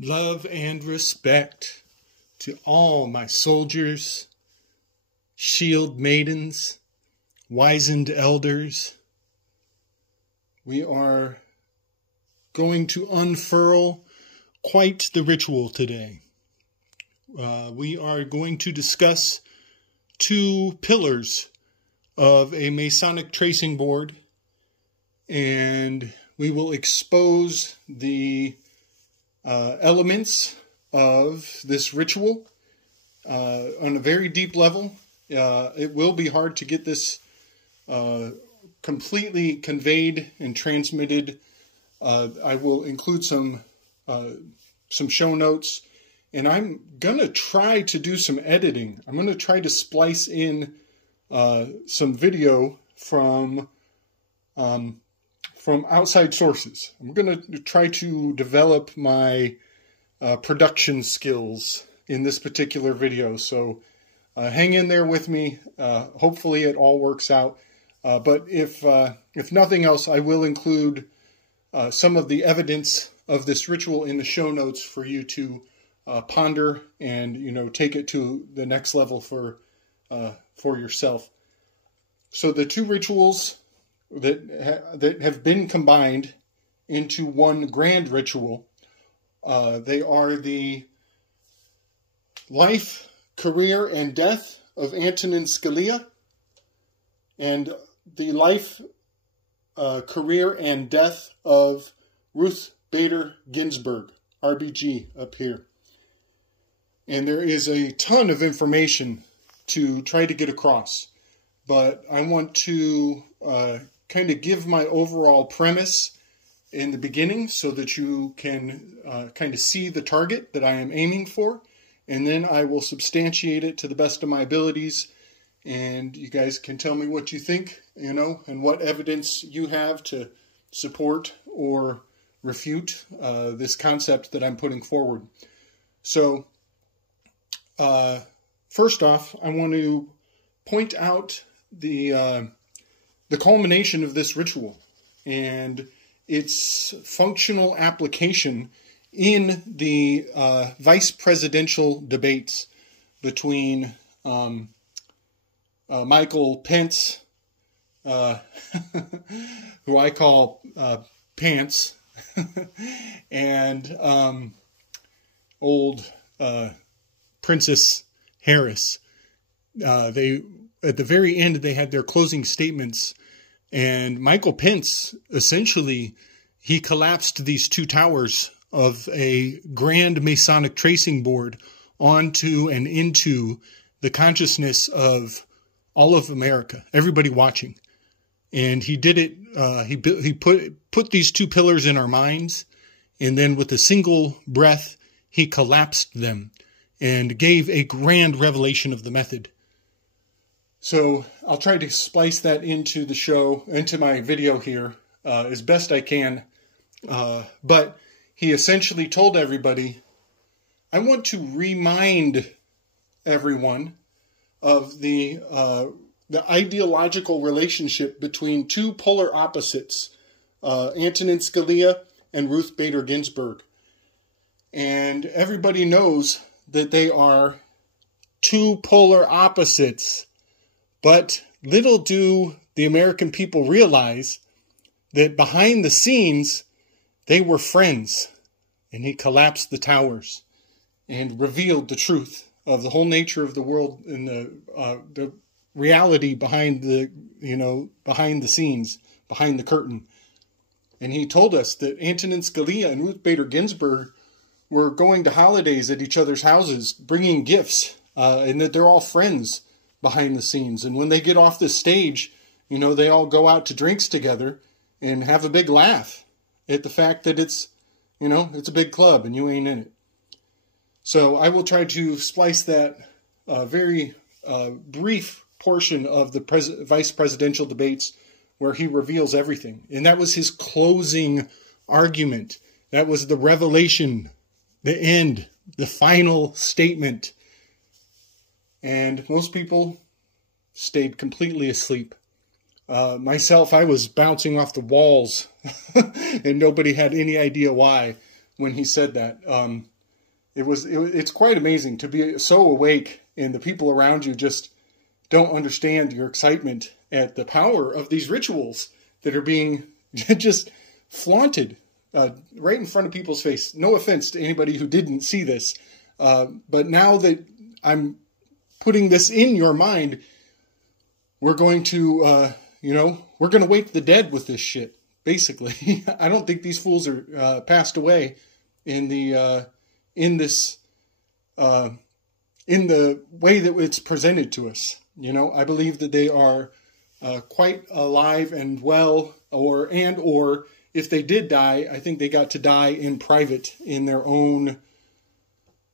Love and respect to all my soldiers, shield maidens, wizened elders. We are going to unfurl quite the ritual today. We are going to discuss two pillars of a Masonic tracing board, and we will expose the elements of this ritual on a very deep level. It will be hard to get this completely conveyed and transmitted. I will include some show notes, and I'm gonna try to do some editing. I'm gonna try to splice in some video from outside sources. I'm going to try to develop my production skills in this particular video. So hang in there with me. Hopefully it all works out. But if nothing else, I will include some of the evidence of this ritual in the show notes for you to ponder and, take it to the next level for yourself. So the two rituals that have been combined into one grand ritual. They are the life, career, and death of Antonin Scalia, and the life, career, and death of Ruth Bader Ginsburg, RBG, up here. And there is a ton of information to try to get across, but I want to kind of give my overall premise in the beginning so that you can kind of see the target that I am aiming for, and then I will substantiate it to the best of my abilities, and you guys can tell me what you think, and what evidence you have to support or refute this concept that I'm putting forward. So first off, I want to point out the culmination of this ritual and its functional application in the vice presidential debates between Michael Pence, who I call Pants, and old Princess Harris. At the very end, they had their closing statements, and Michael Pence, essentially, he collapsed these two towers of a grand Masonic tracing board onto and into the consciousness of all of America, everybody watching. And he did it, he put these two pillars in our minds, and then with a single breath, he collapsed them and gave a grand revelation of the method. So I'll try to splice that into the show, into my video here, as best I can. But he essentially told everybody, I want to remind everyone of the ideological relationship between two polar opposites, Antonin Scalia and Ruth Bader Ginsburg. And everybody knows that they are two polar opposites. But little do the American people realize that behind the scenes, they were friends. And he collapsed the towers and revealed the truth of the whole nature of the world and the reality behind behind the scenes, behind the curtain. And he told us that Antonin Scalia and Ruth Bader Ginsburg were going to holidays at each other's houses, bringing gifts, and that they're all friends behind the scenes. And when they get off the stage, they all go out to drinks together and have a big laugh at the fact that it's a big club and you ain't in it. So I will try to splice that very brief portion of the vice presidential debates where he reveals everything. And that was his closing argument. That was the revelation, the end, the final statement. And most people stayed completely asleep. Myself, I was bouncing off the walls and nobody had any idea why. when he said that. It's quite amazing to be so awake, and the people around you just don't understand your excitement at the power of these rituals that are being just flaunted right in front of people's face. No offense to anybody who didn't see this, but now that I'm putting this in your mind, we're going to, we're going to wake the dead with this shit, basically. I don't think these fools are passed away in the way that it's presented to us. I believe that they are quite alive and well, or if they did die, I think they got to die in private in their own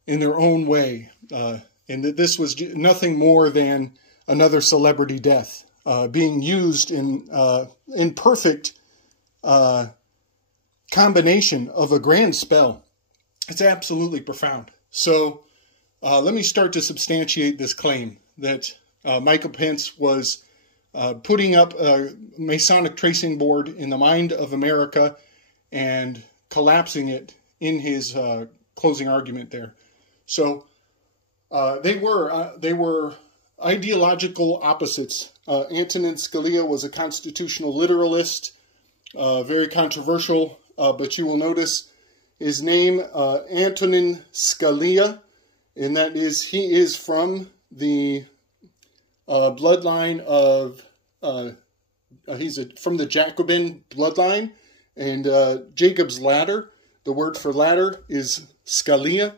way, and that this was nothing more than another celebrity death being used in perfect combination of a grand spell. It's absolutely profound. So let me start to substantiate this claim that Michael Pence was putting up a Masonic tracing board in the mind of America and collapsing it in his closing argument there. So they were ideological opposites. Antonin Scalia was a constitutional literalist, very controversial, but you will notice his name, Antonin Scalia, and that is, he is from the bloodline of, from the Jacobin bloodline, and Jacob's ladder, the word for ladder is Scalia,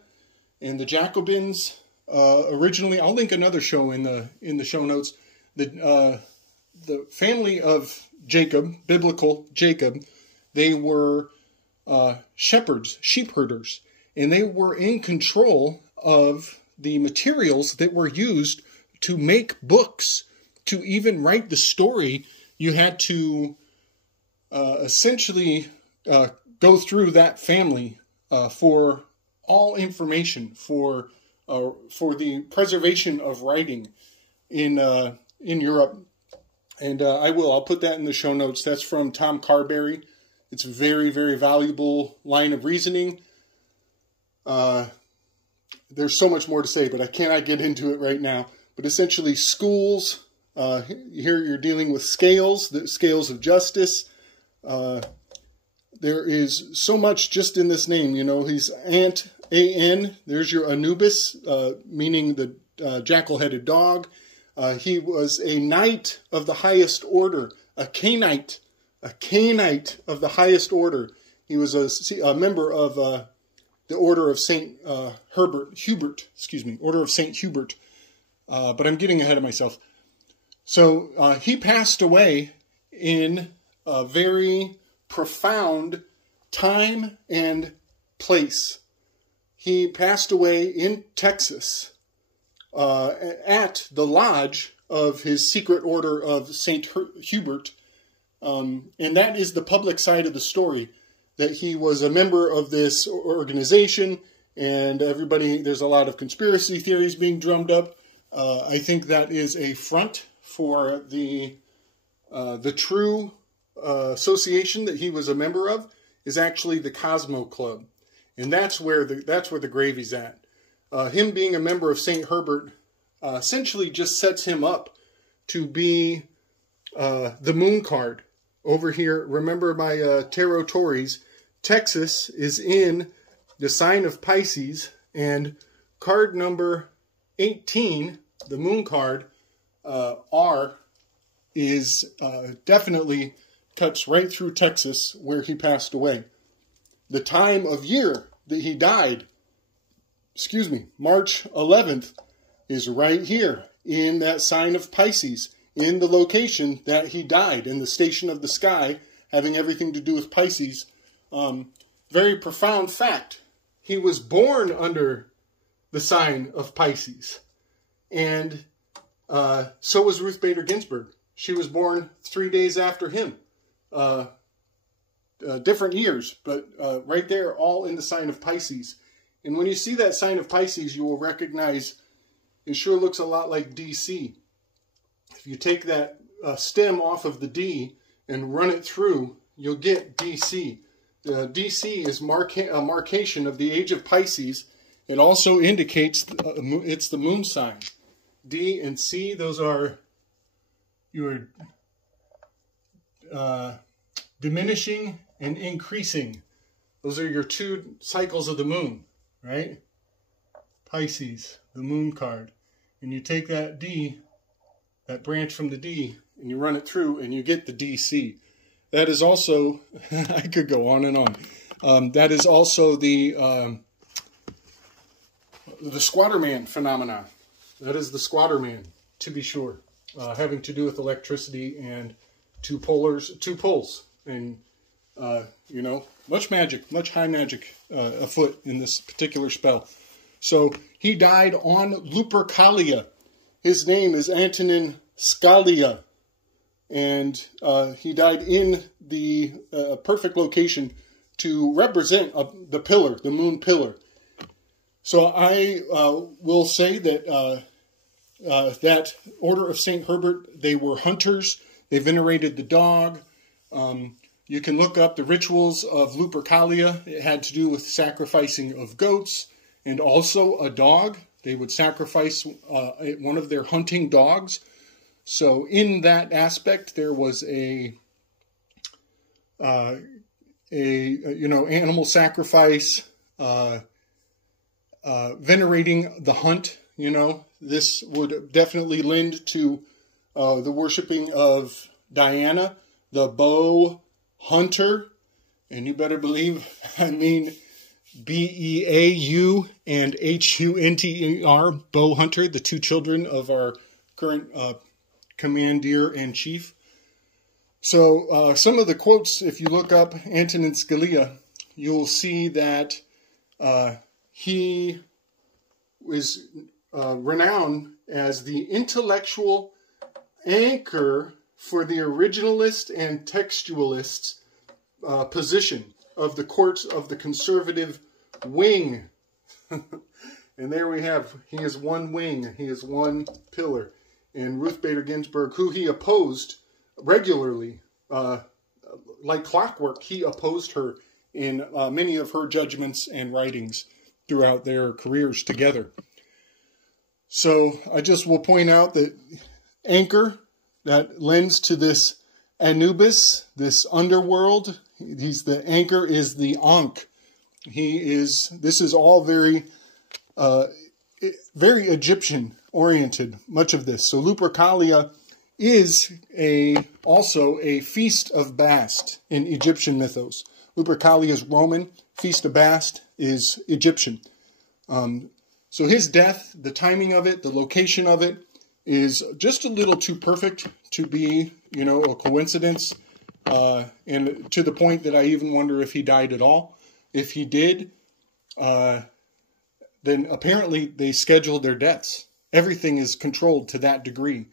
and the Jacobins originally, I'll link another show in the show notes, the family of Jacob, biblical Jacob, they were shepherds, sheep herders, and they were in control of the materials that were used to make books. To even write the story, you had to essentially go through that family for all information, for the preservation of writing in Europe. And I'll put that in the show notes. That's from Tom Carberry. It's a very, very valuable line of reasoning. There's so much more to say, but I cannot get into it right now. But essentially, schools, here you're dealing with scales, the scales of justice. There is so much just in this name. He's Ant, A-N. There's your Anubis, meaning the jackal-headed dog. He was a knight of the highest order, a Cainite of the highest order. He was a member of the Order of Saint Hubert, Order of Saint Hubert. But I'm getting ahead of myself. So he passed away in a very profound time and place. He passed away in Texas at the lodge of his secret order of Saint Hubert. And that is the public side of the story, that he was a member of this organization, and there's a lot of conspiracy theories being drummed up. I think that is a front for the true association that he was a member of is actually the Cosmo Club, and that's where the gravy's at. Him being a member of Saint Herbert essentially just sets him up to be the moon card over here. Remember my tarot Tories, Texas is in the sign of Pisces, and card number 18, the moon card, R, is definitely cuts right through Texas where he passed away. The time of year that he died, March 11th, is right here in that sign of Pisces, in the location that he died, in the station of the sky, having everything to do with Pisces. Very profound fact. He was born under the sign of Pisces. And so was Ruth Bader Ginsburg. She was born 3 days after him. Different years, but right there, all in the sign of Pisces. And when you see that sign of Pisces, you will recognize it sure looks a lot like DC. If you take that stem off of the D and run it through, you'll get DC. DC is a marcation of the age of Pisces. It also indicates it's the moon sign. D and C, those are your diminishing and increasing. Those are your two cycles of the moon, right? Pisces, the moon card. And you take that D, that branch from the D, and you run it through, and you get the DC. That is also, I could go on and on. That is also the squatter man phenomenon. That is the squatter man, to be sure, having to do with electricity and two poles, and you know, much magic, much high magic afoot in this particular spell. So he died on Lupercalia. His name is Antonin Scalia, and he died in the perfect location to represent the pillar, the moon pillar. So I will say that that order of St. Herbert, they were hunters. They venerated the dog. You can look up the rituals of Lupercalia. It had to do with sacrificing of goats and also a dog. They would sacrifice one of their hunting dogs. So in that aspect, there was a animal sacrifice, venerating the hunt. You know, this would definitely lend to the worshiping of Diana, the Beau hunter, and you better believe, I mean, Beau and Hunter, Beau hunter, the two children of our current commander and chief. So some of the quotes, if you look up Antonin Scalia, you'll see that he was renowned as the intellectual anchor for the originalist and textualist position of the court of the conservative wing. And there we have, he is one wing, he is one pillar. And Ruth Bader Ginsburg, who he opposed regularly, like clockwork, he opposed her in many of her judgments and writings throughout their careers together. So I just will point out that anchor, that lends to this Anubis, this underworld. The anchor is the Ankh. This is all very Egyptian oriented, much of this. So Lupercalia is also a feast of Bast in Egyptian mythos. Lupercalia is Roman, feast of Bast is Egyptian. So his death, the timing of it, the location of it, is just a little too perfect to be, you know, a coincidence. And to the point that I even wonder if he died at all. If he did, then apparently they scheduled their deaths. Everything is controlled to that degree.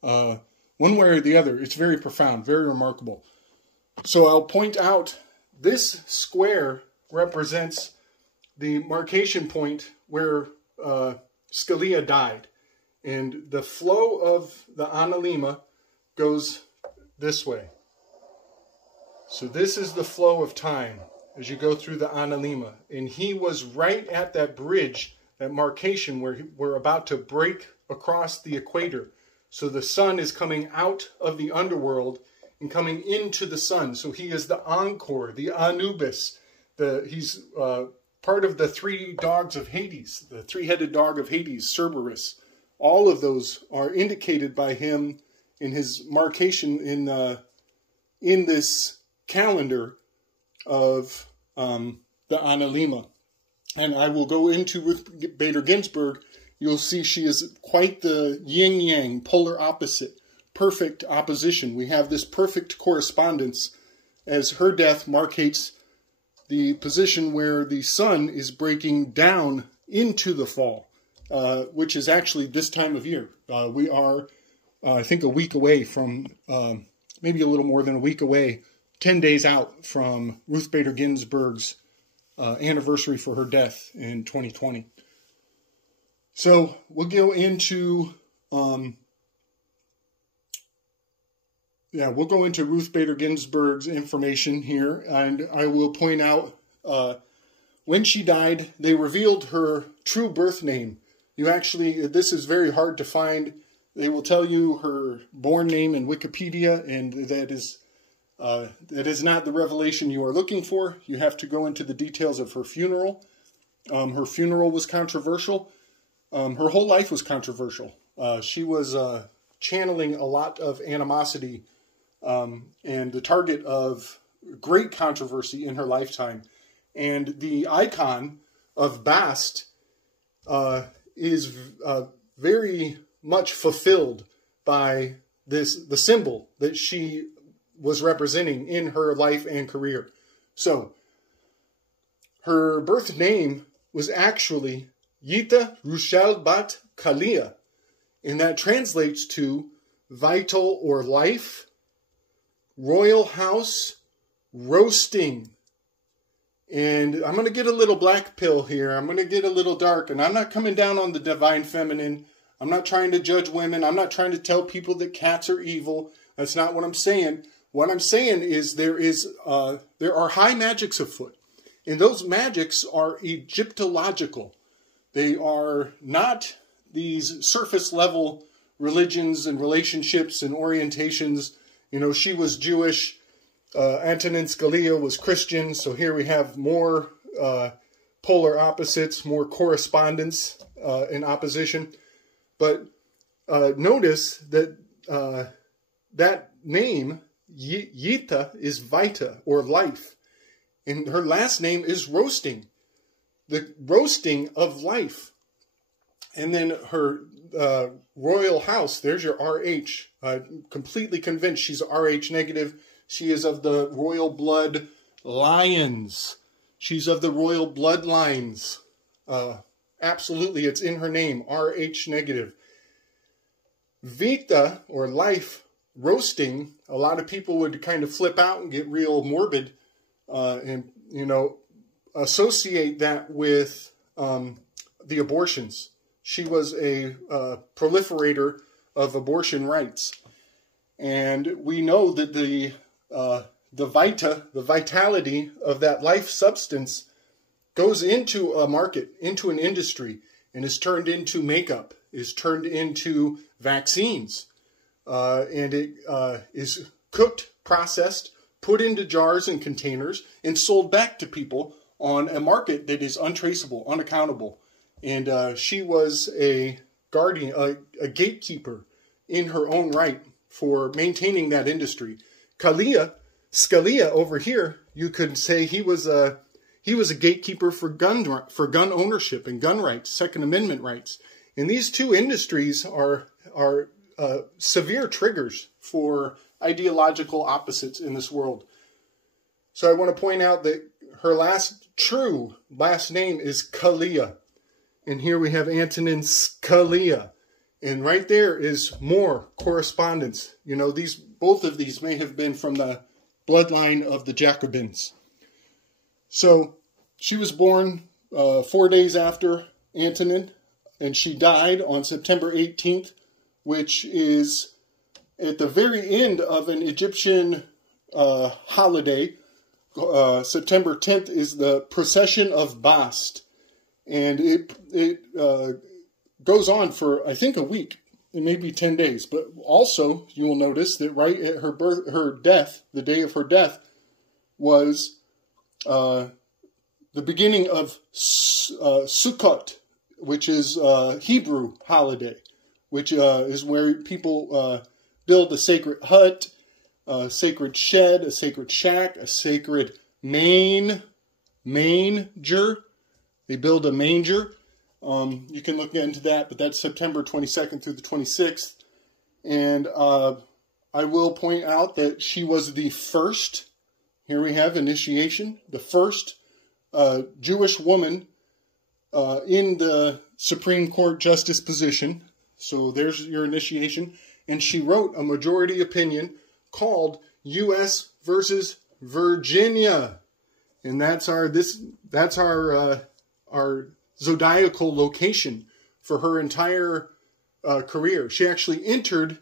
One way or the other, it's very profound, very remarkable. So I'll point out this square represents the marcation point where Scalia died. And the flow of the Analima goes this way. So this is the flow of time as you go through the Analima. And he was right at that bridge, that marcation where we're about to break across the equator. So the sun is coming out of the underworld and coming into the sun. So he is the Encore, the Anubis. He's part of the three dogs of Hades, the three-headed dog of Hades, Cerberus. All of those are indicated by him in his marcation in this calendar of the Analima. And I will go into Ruth Bader Ginsburg. You'll see she is quite the yin-yang, polar opposite, perfect opposition. We have this perfect correspondence as her death markates the position where the sun is breaking down into the fall, which is actually this time of year. We are, I think, a week away from, maybe a little more than a week away, 10 days out from Ruth Bader Ginsburg's anniversary for her death in 2020. So we'll go into Yeah, we'll go into Ruth Bader Ginsburg's information here, and I will point out when she died, they revealed her true birth name. This is very hard to find. They will tell you her born name in Wikipedia, and that is not the revelation you are looking for. You have to go into the details of her funeral. Her funeral was controversial. Her whole life was controversial. She was channeling a lot of animosity and the target of great controversy in her lifetime. And the icon of Bast is very much fulfilled by the symbol that she was representing in her life and career. So, her birth name was actually Yita Rushel Bat Kalia, and that translates to vital or life, royal house, roasting. And I'm going to get a little black pill here. I'm going to get a little dark, and I'm not coming down on the divine feminine. I'm not trying to judge women. I'm not trying to tell people that cats are evil. That's not what I'm saying. What I'm saying is there are high magics afoot, and those magics are Egyptological. They are not these surface level religions and relationships and orientations. You know, she was Jewish. Antonin Scalia was Christian. So here we have more polar opposites, more correspondence in opposition. But notice that that name, Yita, is vita, or life. And her last name is roasting. The roasting of life. And then her royal house, there's your RH. Completely convinced she's RH negative. She is of the royal blood lions. She's of the royal bloodlines. Absolutely, it's in her name, RH negative. Vita, or life, roasting, a lot of people would kind of flip out and get real morbid and, you know, associate that with the abortions. She was a proliferator of abortion rights. And we know that the vitality of that life substance goes into a market, into an industry, and is turned into makeup, is turned into vaccines. And it is cooked, processed, put into jars and containers, and sold back to people on a market that is untraceable, unaccountable. And she was a guardian, a gatekeeper in her own right for maintaining that industry. Scalia over here, you could say he was a gatekeeper for gun ownership and gun rights, Second Amendment rights. And these two industries are severe triggers for ideological opposites in this world. So I want to point out that her true last name is Kalia. And here we have Antonin Scalia. And right there is more correspondence. You know, both of these may have been from the bloodline of the Jacobins. So she was born 4 days after Antonin, and she died on September 18th, which is at the very end of an Egyptian holiday. September 10th is the procession of Bast. And it goes on for, I think, a week. It may be 10 days. But also, you will notice that right at her death, the day of her death, was the beginning of Sukkot, which is a Hebrew holiday, which is where people build a sacred hut, a sacred shed, a sacred shack, a sacred manger. They build a manger. You can look into that, but that's September 22nd through the 26th. And I will point out that she was the first, here we have initiation, the first Jewish woman in the Supreme Court justice position. So there's your initiation. And she wrote a majority opinion called U.S. versus Virginia. And that's our zodiacal location for her entire career. She actually entered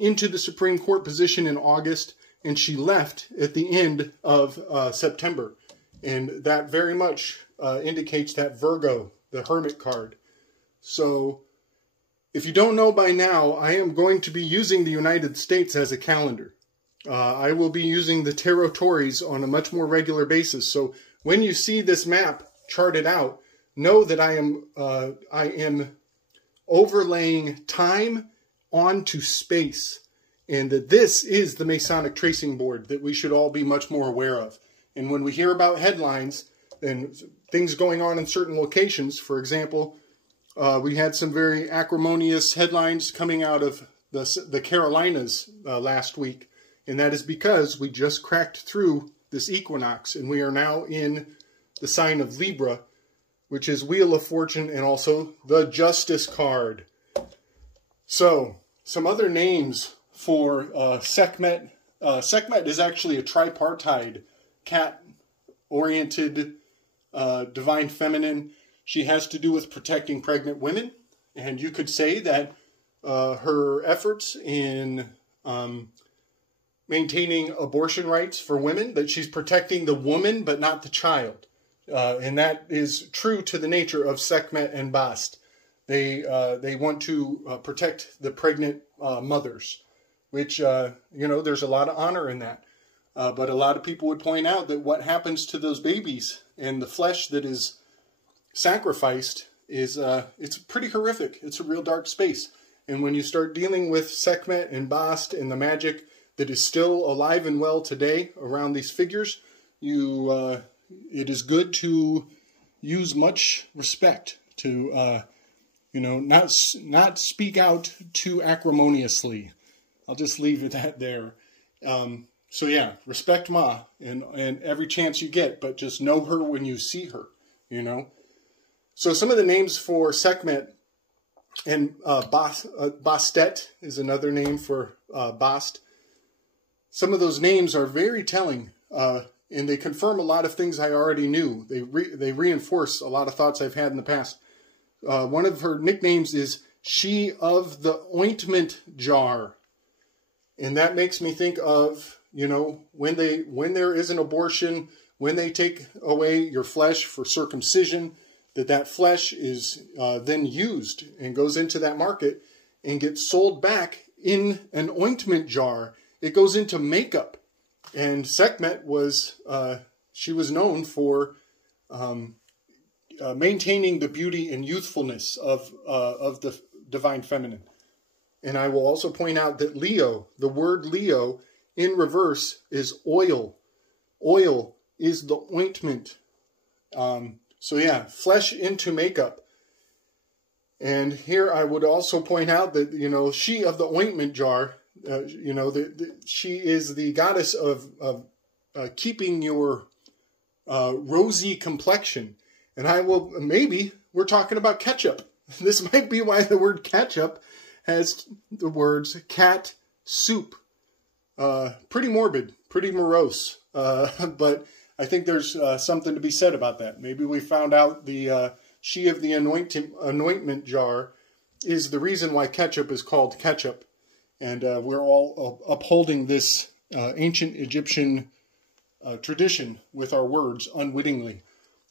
into the Supreme Court position in August, and she left at the end of September. And that very much indicates that Virgo, the Hermit card. So if you don't know by now, I am going to be using the United States as a calendar. I will be using the territories on a much more regular basis. So when you see this map charted out, know that I am overlaying time onto space, and that this is the Masonic tracing board that we should all be much more aware of. And when we hear about headlines and things going on in certain locations, for example, we had some very acrimonious headlines coming out of the Carolinas last week. And that is because we just cracked through this equinox, and we are now in the sign of Libra, which is Wheel of Fortune and also the Justice card. So, some other names for Sekhmet. Sekhmet is actually a tripartite, cat-oriented divine feminine. She has to do with protecting pregnant women, and you could say that her efforts in maintaining abortion rights for women, that she's protecting the woman but not the child. And that is true to the nature of Sekhmet and Bast. They want to protect the pregnant mothers, which, there's a lot of honor in that. But a lot of people would point out that what happens to those babies and the flesh that is sacrificed is, it's pretty horrific. It's a real dark space. And when you start dealing with Sekhmet and Bast and the magic that is still alive and well today around these figures, it is good to use much respect, to not speak out too acrimoniously. I'll just leave it there. So yeah, respect Ma and every chance you get, but just know her when you see her, So some of the names for Sekhmet and Bastet is another name for Bast. Some of those names are very telling, and they confirm a lot of things I already knew. They reinforce a lot of thoughts I've had in the past. One of her nicknames is She of the Ointment Jar. And that makes me think of, when there is an abortion, when they take away your flesh for circumcision, that flesh is then used and goes into that market and gets sold back in an ointment jar. It goes into makeup. And Sekhmet she was known for maintaining the beauty and youthfulness of the divine feminine. And I will also point out that Leo, the word Leo in reverse is oil. Oil is the ointment. So yeah, flesh into makeup. And here I would also point out that, she of the ointment jar, she is the goddess of keeping your rosy complexion. And maybe we're talking about ketchup. This might be why the word ketchup has the words cat soup. Pretty morbid, pretty morose. But I think there's something to be said about that. Maybe we found out she of the anointment jar is the reason why ketchup is called ketchup. And we're all upholding this ancient Egyptian tradition with our words unwittingly.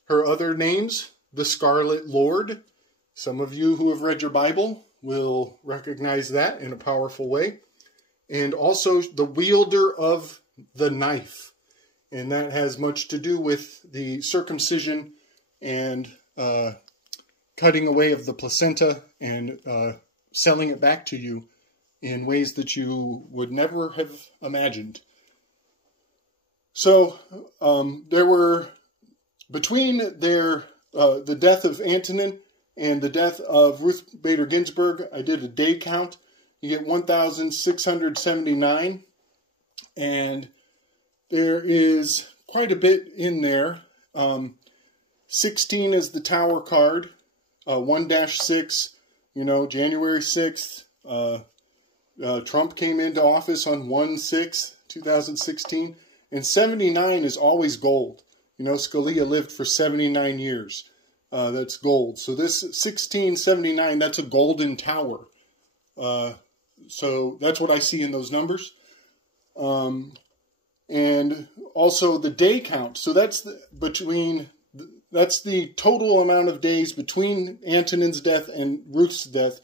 Her other names, the Scarlet Lord. Some of you who have read your Bible will recognize that in a powerful way. And also the wielder of the knife. And that has much to do with the circumcision and cutting away of the placenta and selling it back to you in ways that you would never have imagined. So there were, between the death of Antonin and the death of Ruth Bader Ginsburg, I did a day count. You get 1,679. And there is quite a bit in there. 16 is the Tower card. 1-6, January 6th. Trump came into office on 1/6/2016. And 79 is always gold. Scalia lived for 79 years. That's gold. So this 1679, that's a golden tower. So that's what I see in those numbers. And also the day count. So that's that's the total amount of days between Antonin's death and Ruth's death.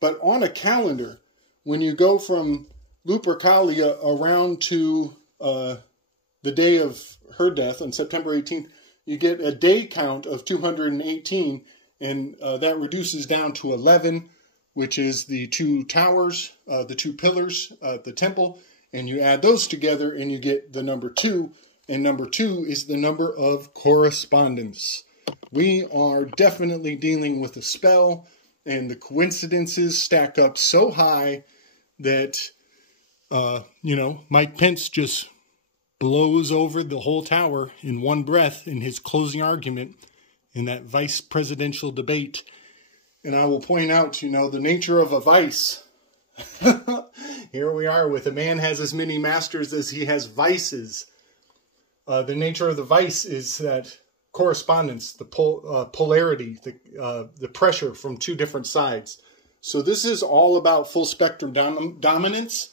But on a calendar, when you go from Lupercalia around to the day of her death on September 18th, you get a day count of 218, and that reduces down to 11, which is the two towers, the two pillars, the temple, and you add those together and you get the number 2, and number 2 is the number of correspondence. We are definitely dealing with a spell, and the coincidences stack up so high that, Mike Pence just blows over the whole tower in one breath in his closing argument in that vice presidential debate. And I will point out, the nature of a vice. Here we are with a man has as many masters as he has vices. The nature of the vice is that correspondence, the polarity, the pressure from two different sides. So this is all about full spectrum dominance.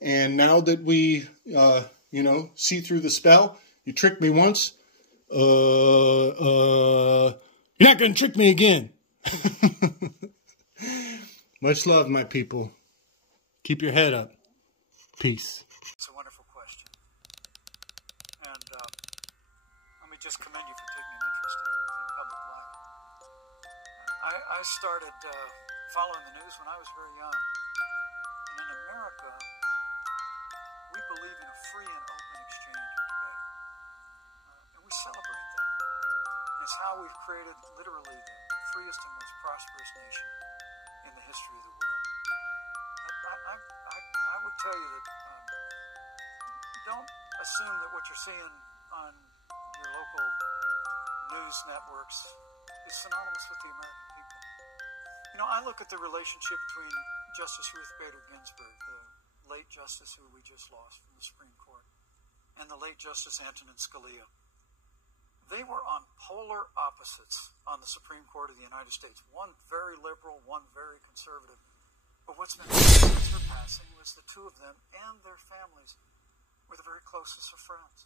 And now that we, see through the spell, you tricked me once, you're not going to trick me again. Much love, my people. Keep your head up. Peace. It's a wonderful question. And let me just commend you for taking an interest in public life. I started following the news when I was very young. And in America, we believe in a free and open exchange of debate. And we celebrate that. And it's how we've created literally the freest and most prosperous nation in the history of the world. I would tell you that don't assume that what you're seeing on your local news networks is synonymous with the American people. I look at the relationship between Justice Ruth Bader Ginsburg, the late justice who we just lost from the Supreme Court, and the late Justice Antonin Scalia. They were on polar opposites on the Supreme Court of the United States. One very liberal, one very conservative. But what's been since her passing was the two of them and their families were the very closest of friends.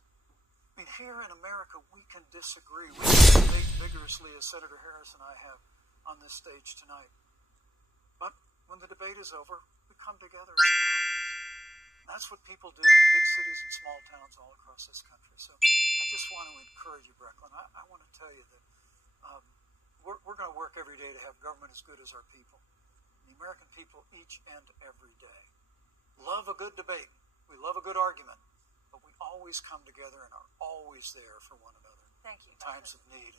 I mean, here in America, we can disagree. We can debate vigorously, as Senator Harris and I have on this stage tonight. But when the debate is over, we come together as Americans. That's what people do in big cities and small towns all across this country. So I just want to encourage you, Brecklin. I want to tell you that we're going to work every day to have government as good as our people. The American people each and every day love a good debate. We love a good argument, but we always come together and are always there for one another. Thank you. In times of need.